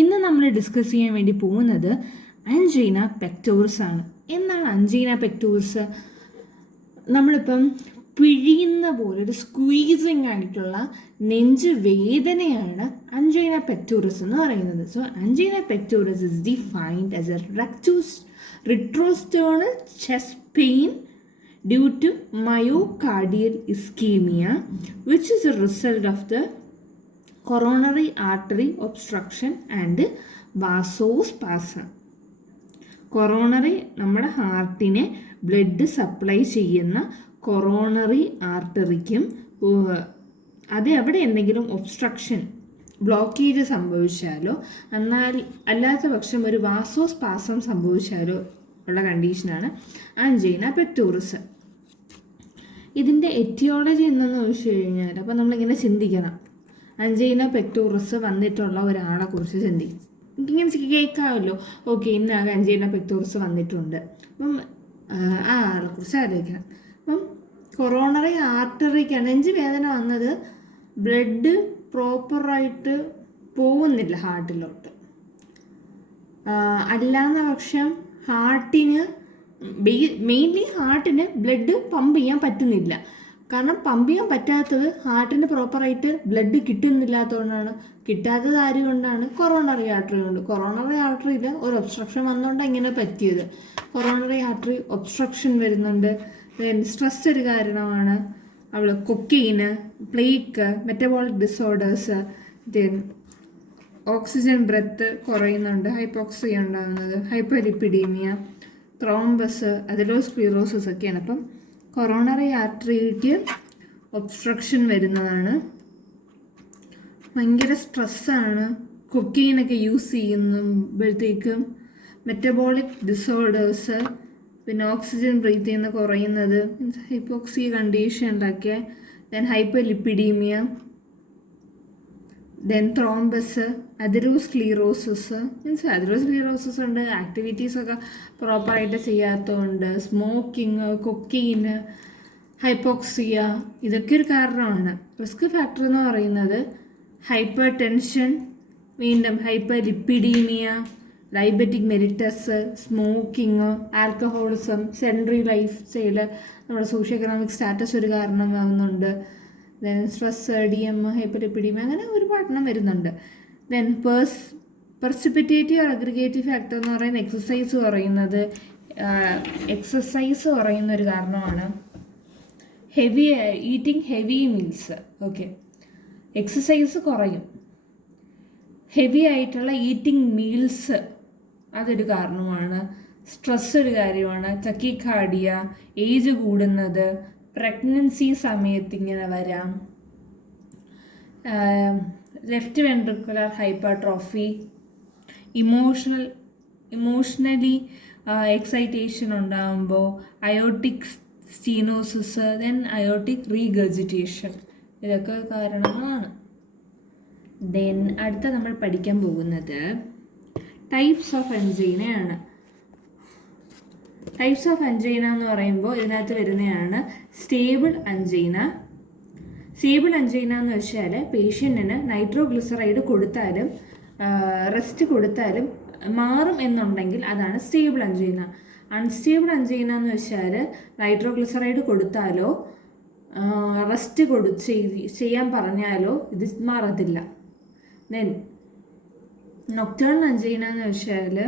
ഇന്ന് നമ്മൾ ഡിസ്കസ് ചെയ്യാൻ വേണ്ടി പോകുന്നത് അഞ്ജീന പെക്ടോറിസ് ആണ്. എന്താണ് അഞ്ജീന പെക്ടോറിസ്? നമ്മളിപ്പം പിഴിയുന്ന പോലെ ഒരു സ്ക്വീസിങ് ആയിട്ടുള്ള നെഞ്ച് വേദനയാണ് അഞ്ജീന പെക്ടോറിസ് എന്ന് പറയുന്നത്. So angina pectoris is defined as a retrosternal chest pain due to myocardial ischemia, which is a result of the coronary artery obstruction and vasospasm. Coronary നമ്മുടെ ഹാർട്ടിനെ ബ്ലഡ് സപ്ലൈ ചെയ്യുന്ന കൊറോണറി ആർട്ടറിക്കും അത് എവിടെ എന്തെങ്കിലും ഒബ്സ്ട്രക്ഷൻ ബ്ലോക്കേജ് സംഭവിച്ചാലോ അല്ലാത്ത പക്ഷം ഒരു വാസോസ്പാസം സംഭവിച്ചാലോ ഉള്ള കണ്ടീഷനാണ് അഞ്ജീന പെക്ടോറിസ്. ഇതിൻ്റെ എറ്റിയോളജി എന്തെന്ന് ചോദിച്ചു കഴിഞ്ഞാൽ അപ്പോൾ നമ്മളിങ്ങനെ ചിന്തിക്കണം, അഞ്ജീന പെക്ടോറിസ് വന്നിട്ടുള്ള ഒരാളെ കുറിച്ച് ഇങ്ങനെ കേൾക്കാമല്ലോ. ഓക്കെ, ഇന്നാകെ അഞ്ജീന പെക്ടോറിസ് വന്നിട്ടുണ്ട്, അപ്പം ആ ആളെ കുറിച്ച് ആലോചിക്കണം. അപ്പം കൊറോണറി ആർട്ടറിക്കാണ് നെഞ്ച് വേദന വന്നത്, ബ്ലഡ് പ്രോപ്പറായിട്ട് പോകുന്നില്ല ഹാർട്ടിലോട്ട്, അല്ലാന്ന പക്ഷം ഹാർട്ടിന് മെയിൻലി ഹാർട്ടിന് ബ്ലഡ് പമ്പ് ചെയ്യാൻ പറ്റുന്നില്ല. കാരണം പമ്പ് ചെയ്യാൻ പറ്റാത്തത് ഹാർട്ടിന് പ്രോപ്പറായിട്ട് ബ്ലഡ് കിട്ടുന്നില്ലാത്തതുകൊണ്ടാണ്. കിട്ടാത്തത് ആരുകൊണ്ടാണ്? കൊറോണറി ആർട്ടറി കൊണ്ട്. കൊറോണറി ആർട്ടറിയിൽ ഒരു ഒബ്സ്ട്രക്ഷൻ വന്നുകൊണ്ടാണ് ഇങ്ങനെ പറ്റിയത്. കൊറോണറി ആർട്ടറി ഒബ്സ്ട്രക്ഷൻ വരുന്നുണ്ട്. സ്ട്രെസ് ഒരു കാരണമാണ്. Cocaine, plaque, metabolic disorders, oxygen breath കുറയുന്നുണ്ട്, ഹൈപ്പോക്സിയ ഉണ്ടാകുന്നത്, ഹൈപ്പർലിപ്പിഡീമിയ, ത്രോംബസ്, അതിലോസ്ക്ലീറോസിസ് ഒക്കെയാണ്. അപ്പം കൊറോണറി ആർട്ടറിക്ക് ഒബ്സ്ട്രക്ഷൻ വരുന്നതാണ്. ഭയങ്കര സ്ട്രെസ്സാണ്. കൊക്കെയിനൊക്കെ യൂസ് ചെയ്യുമ്പോഴത്തേക്കും മെറ്റബോളിക് ഡിസോർഡേഴ്സ്, പിന്നെ ഓക്സിജൻ ബ്രീത്ത് ചെയ്യുന്ന കുറയുന്നത്, മീൻസ് ഹൈപ്പോക്സിയ കണ്ടീഷൻ ഉണ്ടാക്കിയ, ദെൻ ഹൈപ്പർലിപ്പിഡീമിയ, ദെൻ ത്രോംബസ്, അതിലോസ്ക്ലീറോസിസ്. മീൻസ് അതിലോസ്ക്ലീറോസിസ് ഉണ്ട്, ആക്ടിവിറ്റീസൊക്കെ പ്രോപ്പറായിട്ട് ചെയ്യാത്തതുകൊണ്ട്, സ്മോക്കിങ്, കൊക്കെയിന്, ഹൈപ്പോക്സിയ, ഇതൊക്കെ ഒരു കാരണമാണ്. റിസ്ക് ഫാക്ടർ എന്ന് പറയുന്നത് ഹൈപ്പർ ടെൻഷൻ, വീണ്ടും hyperlipidemia, diabetic mellitus, smoking, alcoholism, sedentary lifestyle, നമ്മുടെ സോഷ്യോ എക്കണോമിക് സ്റ്റാറ്റസ് ഒരു കാരണമാകുന്നുണ്ട്. ദെൻ സ്ട്രെസ്, DM, ഹൈപ്പർലിപ്പിഡീമിയ, അങ്ങനെ ഒരുപാട് എണ്ണം വരുന്നുണ്ട്. ദെൻ പെർസിപ്പിറ്റേറ്റീവ് അഗ്രിഗേറ്റീവ് ഫാക്ടർ എന്ന് പറയുന്നത് എക്സസൈസ് കുറയുന്ന ഒരു കാരണമാണ്. Eating heavy meals. Okay, exercise കുറയും, ഹെവി ആയിട്ടുള്ള ഈറ്റിംഗ് മീൽസ് അതൊരു കാരണമാണ്. സ്ട്രെസ് ഒരു കാര്യമാണ്. ടക്കിക്കാർഡിയ, ഏജ് കൂടുന്നത്, പ്രഗ്നൻസി സമയത്ത് ഇങ്ങനെ വരാം, left ventricular hypertrophy, emotionally excitation ഉണ്ടാകുമ്പോൾ, aortic stenosis, then aortic regurgitation, ഇതൊക്കെ കാരണങ്ങളാണ്. ദെൻ അടുത്ത നമ്മൾ പഠിക്കാൻ പോകുന്നത് ടൈപ്സ് ഓഫ് അഞ്ജീനയാണ്. ടൈപ്സ് ഓഫ് അഞ്ജീന എന്ന് പറയുമ്പോൾ ഇതിനകത്ത് വരുന്നതാണ് സ്റ്റേബിൾ അഞ്ജീന. സ്റ്റേബിൾ അഞ്ജീന എന്ന് വെച്ചാൽ പേഷ്യൻറ്റിന് നൈട്രോഗ്ലിസറൈഡ് കൊടുത്താലും റെസ്റ്റ് കൊടുത്താലും മാറും എന്നുണ്ടെങ്കിൽ അതാണ് സ്റ്റേബിൾ അഞ്ജീന. അൺസ്റ്റേബിൾ അഞ്ജീന എന്ന് വെച്ചാൽ നൈട്രോഗ്ലിസറൈഡ് കൊടുത്താലോ റെസ്റ്റ് ചെയ്യാൻ പറഞ്ഞാലോ ഇത് മാറത്തില്ല. ദെൻ നൊക്ടേണൽ അഞ്ജീന എന്ന് വെച്ചാൽ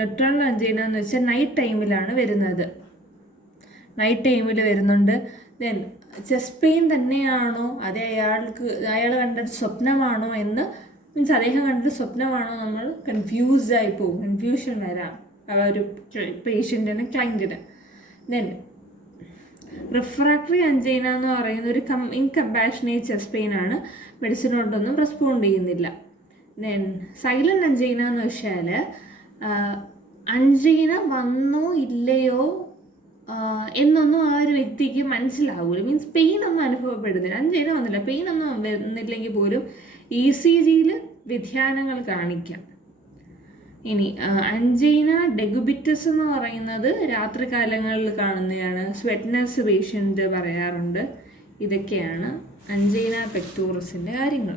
നൊക്ടേണൽ അഞ്ജീന എന്ന് വെച്ചാൽ നൈറ്റ് ടൈമിലാണ് വരുന്നത്. നൈറ്റ് ടൈമിൽ വരുന്നുണ്ട്. ദെൻ ചെസ്റ്റ് പെയിൻ തന്നെയാണോ അതെ അയാൾ കണ്ടൊരു സ്വപ്നമാണോ എന്ന് മീൻസ് അദ്ദേഹം കണ്ടൊരു സ്വപ്നമാണോ നമ്മൾ കൺഫ്യൂസ്ഡായി പോകും. കൺഫ്യൂഷൻ വരാം ഒരു പേഷ്യൻറ്റിന്, ക്ലയൻറ്റിന്. ദെൻ റിഫ്രാക്ടറി അഞ്ജീന എന്ന് പറയുന്നത് ഒരു ഇൻകമ്പാഷനേറ്റ് ചെസ്റ്റ് പെയിൻ ആണ്, മെഡിസിനോടൊന്നും റെസ്പോണ്ട് ചെയ്യുന്നില്ല. ദെൻ സൈലന്റ് അഞ്ജീന എന്ന് വെച്ചാൽ അഞ്ജീന വന്നോ ഇല്ലയോ എന്നൊന്നും ആ ഒരു വ്യക്തിക്ക് മനസ്സിലാവില്ല. മീൻസ് പെയിൻ ഒന്നും അനുഭവപ്പെടുന്നില്ല, അഞ്ജീന വന്നില്ല, പെയിൻ ഒന്നും വന്നില്ലെങ്കിൽ പോലും ECGയിൽ വ്യതിയാനങ്ങൾ കാണിക്കാം. ഇനി അഞ്ജീന ഡെഗുബിറ്റസ് എന്ന് പറയുന്നത് രാത്രികാലങ്ങളിൽ കാണുന്നതാണ്. സ്വെറ്റ്നെസ് പേഷ്യൻ്റ് പറയാറുണ്ട്. ഇതൊക്കെയാണ് അഞ്ജീന പെക്ടോറിസിൻ്റെ കാര്യങ്ങൾ.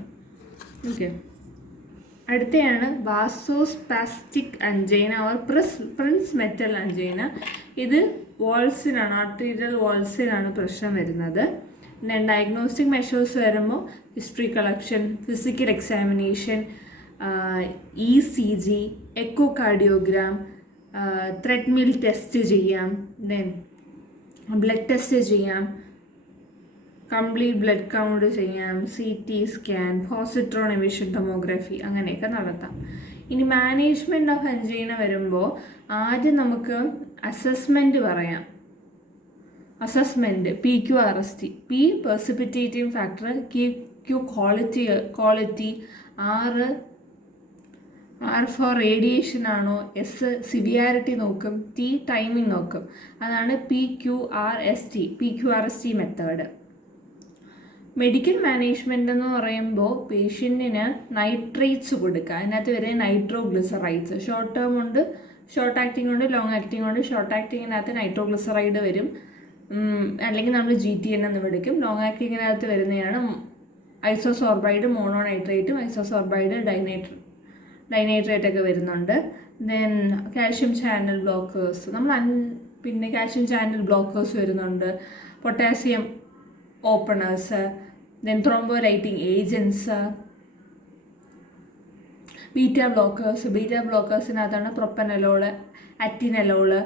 ഓക്കെ. അടുത്തയാണ് vasospastic angina or Prinzmetal angina. ഇത് വാൾസിനാണ്, ആർട്ടീരിയൽ വാൾസിനാണ് പ്രശ്നം വരുന്നത്. ദെൻ ഡയഗ്നോസ്റ്റിക് മെഷേഴ്സ് വരുമ്പോൾ history collection, physical examination, ECG, echocardiogram, treadmill test ചെയ്യാം, ദെൻ ബ്ലഡ് ടെസ്റ്റ് ചെയ്യാം, കംപ്ലീറ്റ് ബ്ലഡ് കൗണ്ട് ചെയ്യാം, CT scan, positron emission tomography അങ്ങനെയൊക്കെ നടത്താം. ഇനി മാനേജ്മെൻറ്റ് ഓഫ് അഞ്ചൈന വരുമ്പോൾ ആദ്യം നമുക്ക് അസസ്മെൻറ്റ് പറയാം. Assessment PQRST, P precipitating factor, Q quality, R for radiation ആണോ, S സിവിയാരിറ്റി നോക്കും, T ടൈമിംഗ് നോക്കും. അതാണ് PQRST മെത്തേഡ്. മെഡിക്കൽ മാനേജ്മെൻറ്റ് എന്ന് പറയുമ്പോൾ പേഷ്യൻറ്റിന് നൈട്രേറ്റ്സ് കൊടുക്കുക. അതിനകത്ത് വരെ നൈട്രോഗ്ലിസറൈഡ്സ്, ഷോർട്ട് ടേം ഉണ്ട്, ഷോർട്ട് ആക്ടിംഗ് ഉണ്ട്, ലോങ് ആക്ടിംഗ് ഉണ്ട്. ഷോർട്ട് ആക്ടിങ്ങിനകത്ത് നൈട്രോഗ്ലിസറൈഡ് വരും, അല്ലെങ്കിൽ നമ്മൾ GTN എന്ന് വിളിക്കും. ലോങ് ആക്ടിങ്ങിനകത്ത് വരുന്നതാണ് ഐസോസോർബൈഡ് മോണോനൈട്രേറ്റും ഐസോസോർബൈഡ് ഡൈനൈട്രേറ്റ് ഒക്കെ വരുന്നുണ്ട്. ദെൻ കാൽഷ്യം ചാനൽ ബ്ലോക്കേഴ്സ്, പിന്നെ കാൽഷ്യം ചാനൽ ബ്ലോക്കേഴ്സ് വരുന്നുണ്ട്, potassium openers, then thrombolytic agents, beta ബ്ലോക്കേഴ്സിനകത്താണ് പ്രൊപ്പനലോള്, അറ്റിനലോള്,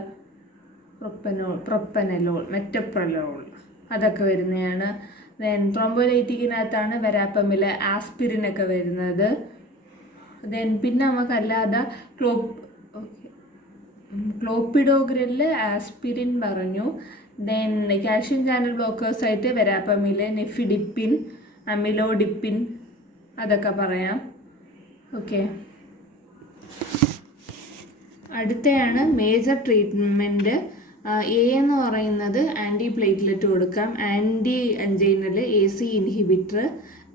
പ്രൊപ്പനലോൾ, മെറ്റപ്രലോൾ അതൊക്കെ വരുന്നതാണ്. ദെൻ ത്രോംബോലൈറ്റിക്കിനകത്താണ് വെരാപ്പമില്, ആസ്പിരിനൊക്കെ വരുന്നത്. ദെൻ പിന്നെ നമുക്കല്ലാതെ ക്ലോപ്പിഡോഗ്രില് ആസ്പിരിൻ പറഞ്ഞു. ദെൻ കാൽഷ്യം ചാനൽ ബ്ലോക്കേഴ്സായിട്ട് വെരാപ്പമില്, നെഫിഡിപ്പിൻ, അമിലോഡിപ്പിൻ അതൊക്കെ പറയാം. ഓക്കെ, അടുത്തയാണ് മേജർ ട്രീറ്റ്മെൻറ്റ്. എന്ന് പറയുന്നത് ആൻറ്റി പ്ലേറ്റ്ലെറ്റ് കൊടുക്കാം, antianginal AC inhibitor.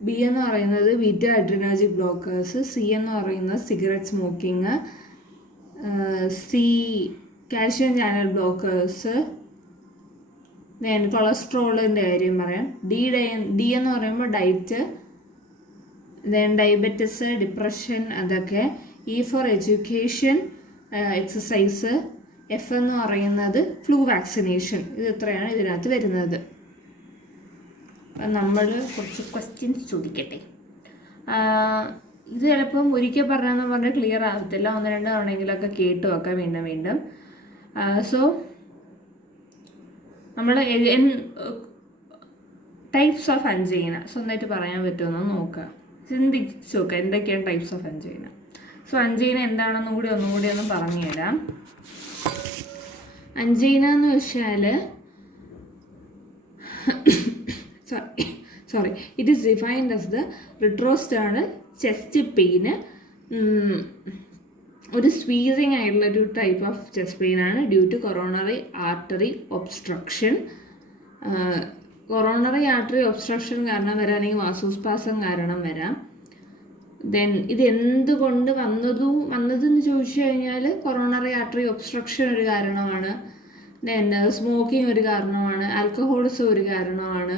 B എന്ന് പറയുന്നത് ബീറ്റ അഡ്രിനർജിക് ബ്ലോക്കേഴ്സ്. C എന്ന് പറയുന്നത് cigarette smoking. C calcium channel blockers. Then കൊളസ്ട്രോളിൻ്റെ കാര്യം പറയാം. D എന്ന് പറയുമ്പോൾ ഡയറ്റ്, ദെൻ ഡയബറ്റിസ്, ഡിപ്രഷൻ അതൊക്കെ. E for education, exercise. F എന്ന് പറയുന്നത് ഫ്ലൂ വാക്സിനേഷൻ. ഇത് ഇത്രയാണ് ഇതിനകത്ത് വരുന്നത്. അപ്പം നമ്മൾ കുറച്ച് ക്വസ്റ്റ്യൻസ് ചോദിക്കട്ടെ. ഇത് ചിലപ്പം ഒരിക്കൽ പറഞ്ഞെന്ന് പറഞ്ഞാൽ ക്ലിയർ ആകത്തില്ല, 1-2 തവണയെങ്കിലൊക്കെ കേട്ട് വെക്കാം വീണ്ടും. സോ നമ്മൾ ടൈപ്സ് ഓഫ് അഞ്ചൈന സ്വന്തമായിട്ട് പറയാൻ പറ്റുമെന്ന് നോക്കുക, ചിന്തിച്ച് നോക്കുക എന്തൊക്കെയാണ് types of angina. So angina എന്താണെന്നും കൂടി ഒന്ന് പറഞ്ഞുതരാം. അഞ്ചൈന എന്ന് വെച്ചാൽ it is defined as the retrosternal chest pain. ഒരു സ്വീസിങ് ആയിട്ടുള്ളൊരു ടൈപ്പ് ഓഫ് ചെസ്റ്റ് പെയിനാണ് due to coronary artery obstruction. Coronary artery obstruction കാരണം വരാം, അല്ലെങ്കിൽ വാസോസ്പാസം കാരണം വരാം. ദെൻ ഇത് എന്തുകൊണ്ട് വന്നതെന്ന് ചോദിച്ചു കഴിഞ്ഞാൽ കൊറോണറി ആർട്ടറി ഒബ്സ്ട്രക്ഷൻ ഒരു കാരണമാണ്, ദെൻ സ്മോക്കിംഗ് ഒരു കാരണമാണ്, ആൽക്കഹോളിസം ഒരു കാരണമാണ്,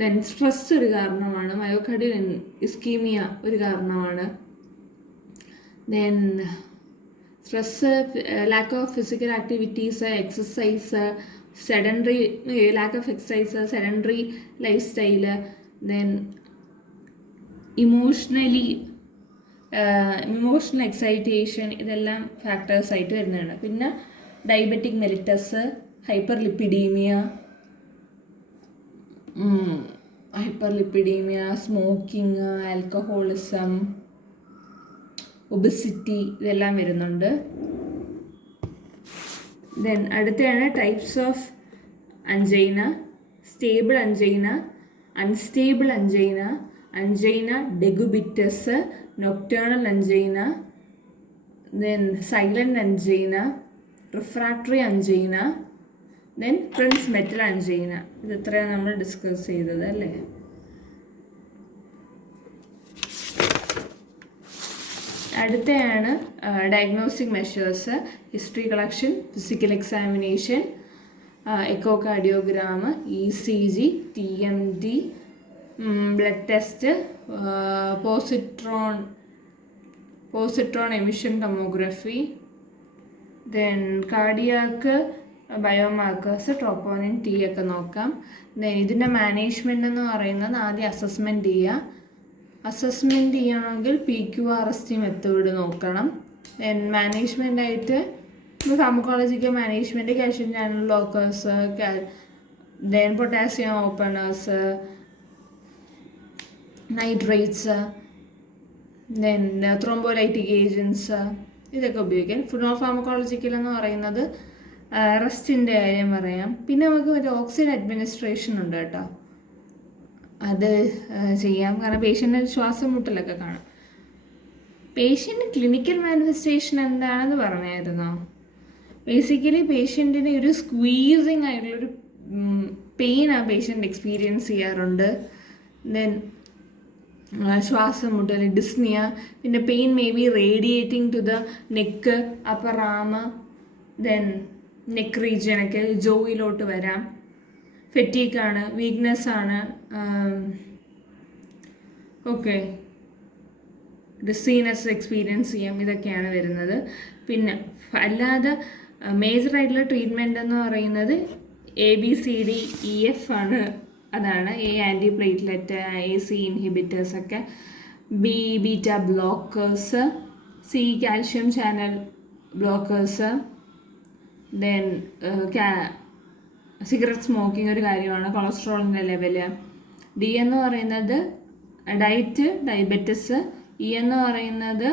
ദെൻ സ്ട്രെസ് ഒരു കാരണമാണ്, മയോകാർഡിയൽ ഇസ്കീമിയ ഒരു കാരണമാണ്, then stress, lack of physical activities, exercise, lack of exercise, sedentary lifestyle, then emotional excitation, ഇതെല്ലാം ഫാക്ടേഴ്സായിട്ട് വരുന്നതാണ്. പിന്നെ diabetic mellitus, hyperlipidemia, smoking, alcoholism, obesity ഇതെല്ലാം വരുന്നുണ്ട്. ദെൻ അടുത്തയാണ് types of angina. Stable angina, unstable angina, angina decubitus, nocturnal angina, then silent angina, refractory angina, then Prinzmetal angina. ഇത് ഇത്രയാണ് നമ്മൾ ഡിസ്കസ് ചെയ്തത് അല്ലേ. അടുത്തയാണ് diagnostic measures. History collection, physical examination, echocardiogram, ECG, TMT, blood test, positron positron emission tomography, then cardiac biomarkers troponin T ഒക്കെ നോക്കാം. Then ഇതിൻ്റെ management എന്ന് പറയുന്നത് ആദ്യം അസസ്മെൻറ്റ് ചെയ്യുക. അസസ്മെൻറ്റ് ചെയ്യണമെങ്കിൽ PQRST മെത്തേഡ് നോക്കണം. ദെൻ മാനേജ്മെൻറ്റായിട്ട് pharmacological management, calcium channel blockers, then potassium openers, nitrates, then thrombolytic agents, ഇതൊക്കെ ഉപയോഗിക്കാം. ഫുഡ് ഫാർമക്കോളജിക്കൽ എന്ന് പറയുന്നത് റെസ്റ്റിൻ്റെ കാര്യം പറയാം. പിന്നെ നമുക്ക് ഒരു ഓക്സിജൻ അഡ്മിനിസ്ട്രേഷൻ ഉണ്ട് കേട്ടോ, അത് ചെയ്യാം. കാരണം പേഷ്യൻ്റ് ശ്വാസം മുട്ടലൊക്കെ കാണും. പേഷ്യൻ്റ് ക്ലിനിക്കൽ മാനിഫെസ്റ്റേഷൻ എന്താണെന്ന് പറഞ്ഞായിരുന്നോ? ബേസിക്കലി പേഷ്യൻറ്റിന് ഒരു സ്ക്വീസിങ് ആയിട്ടുള്ളൊരു പെയിൻ ആ പേഷ്യൻ്റ് എക്സ്പീരിയൻസ് ചെയ്യാറുണ്ട്. ദെൻ ശ്വാസം മുട്ടൽ, ഡിസ്നിയ, പിന്നെ pain may be radiating to the neck, upper arm, then neck റീജിയനൊക്കെ ജോയിലോട്ട് വരാം. ഫെറ്റീക്കാണ്, വീക്ക്നെസ്സാണ്, ഓക്കെ, ഡിസീനസ് എക്സ്പീരിയൻസ് ചെയ്യാം. ഇതൊക്കെയാണ് വരുന്നത്. പിന്നെ അല്ലാതെ മേജറായിട്ടുള്ള ട്രീറ്റ്മെൻ്റ് എന്ന് പറയുന്നത് ABCDEF ആണ്. അതാണ് A anti platelet, AC inhibitors ഒക്കെ, B beta blockers, C calcium channel blockers, then cigarette smoking ഒരു കാര്യമാണ്, കൊളസ്ട്രോളിൻ്റെ ലെവല്. D എന്ന് പറയുന്നത് ഡയറ്റ്, ഡയബറ്റിസ്. E എന്ന് പറയുന്നത്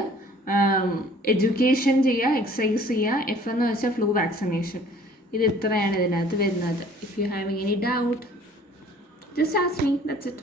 എഡ്യൂക്കേഷൻ ചെയ്യുക, എക്സസൈസ് ചെയ്യുക. F എന്ന് വെച്ചാൽ ഫ്ലൂ വാക്സിനേഷൻ. ഇത് ഇത്രയാണ് ഇതിനകത്ത് വരുന്നത്. If you having any doubt just ask me, that's it.